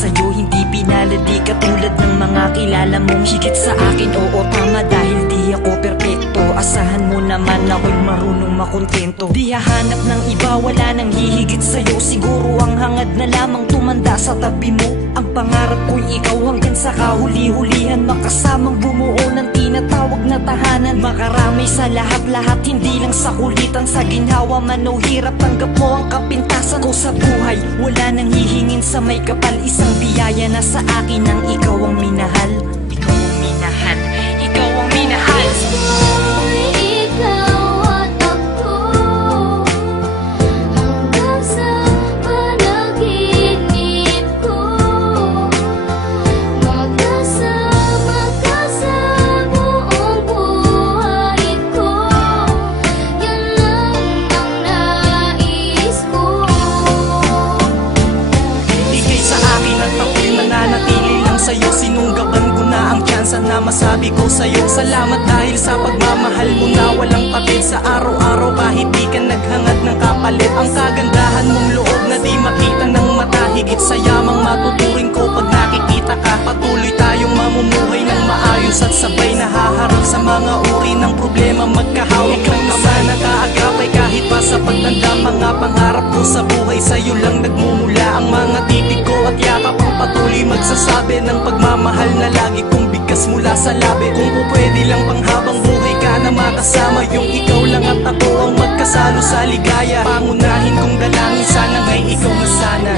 sa'yo hindi pinalad, di katulad ng mga kilala mong higit sa akin. Oo tama, dahil di ako perpekto, asahan mo naman ako'y marunong makontento. Di hahanap ng iba, wala nang hihigit sa'yo. Siguro ang hangad na lamang tumanda sa tabi mo. Ang pangarap ko'y ikaw hanggang sa kahuli-hulihan, makasamang bumuo ng tinatawag na tahanan. Makarami sa lahat-lahat, hindi lang sa kulitan. Sa ginhawa man o hirap, tanggap mo ang kapintasan ko sa buhay. Wala nang hihingin sa may kapal, isang biyaya na sa akin ang ikaw ang minahal. Ikaw ang minahal, ikaw ang minahal. Sa'yo, sinunggaban ko na ang tsansa na masabi ko sa'yo salamat, dahil sa pagmamahal mo na walang patid. Sa araw-araw kahit di ka naghangad ng kapalit, ang kagandahan mong loob na di makita ng mata. Higit sa yamang matuturing ko pag nakikita ka. Patuloy tayong mamumuhay ng maayos at sabay nahaharap sa mga uri ng problema. Magkahawak lang naman nakaagapay kahit pa sa pagtanda. Mga pangarap ko sa buhay sa'yo lang nagmumula. Ang mga titig ko at yakap ang patuloy magsasabi ng pagmamahal na lagi kong bigkas mula sa labi. Kung pwede lang panghabang buhay ka na makasama, yung ikaw lang at ako ang magkasalo sa ligaya. Pangunahin kong dalangin, sana nga'y ikaw na sana.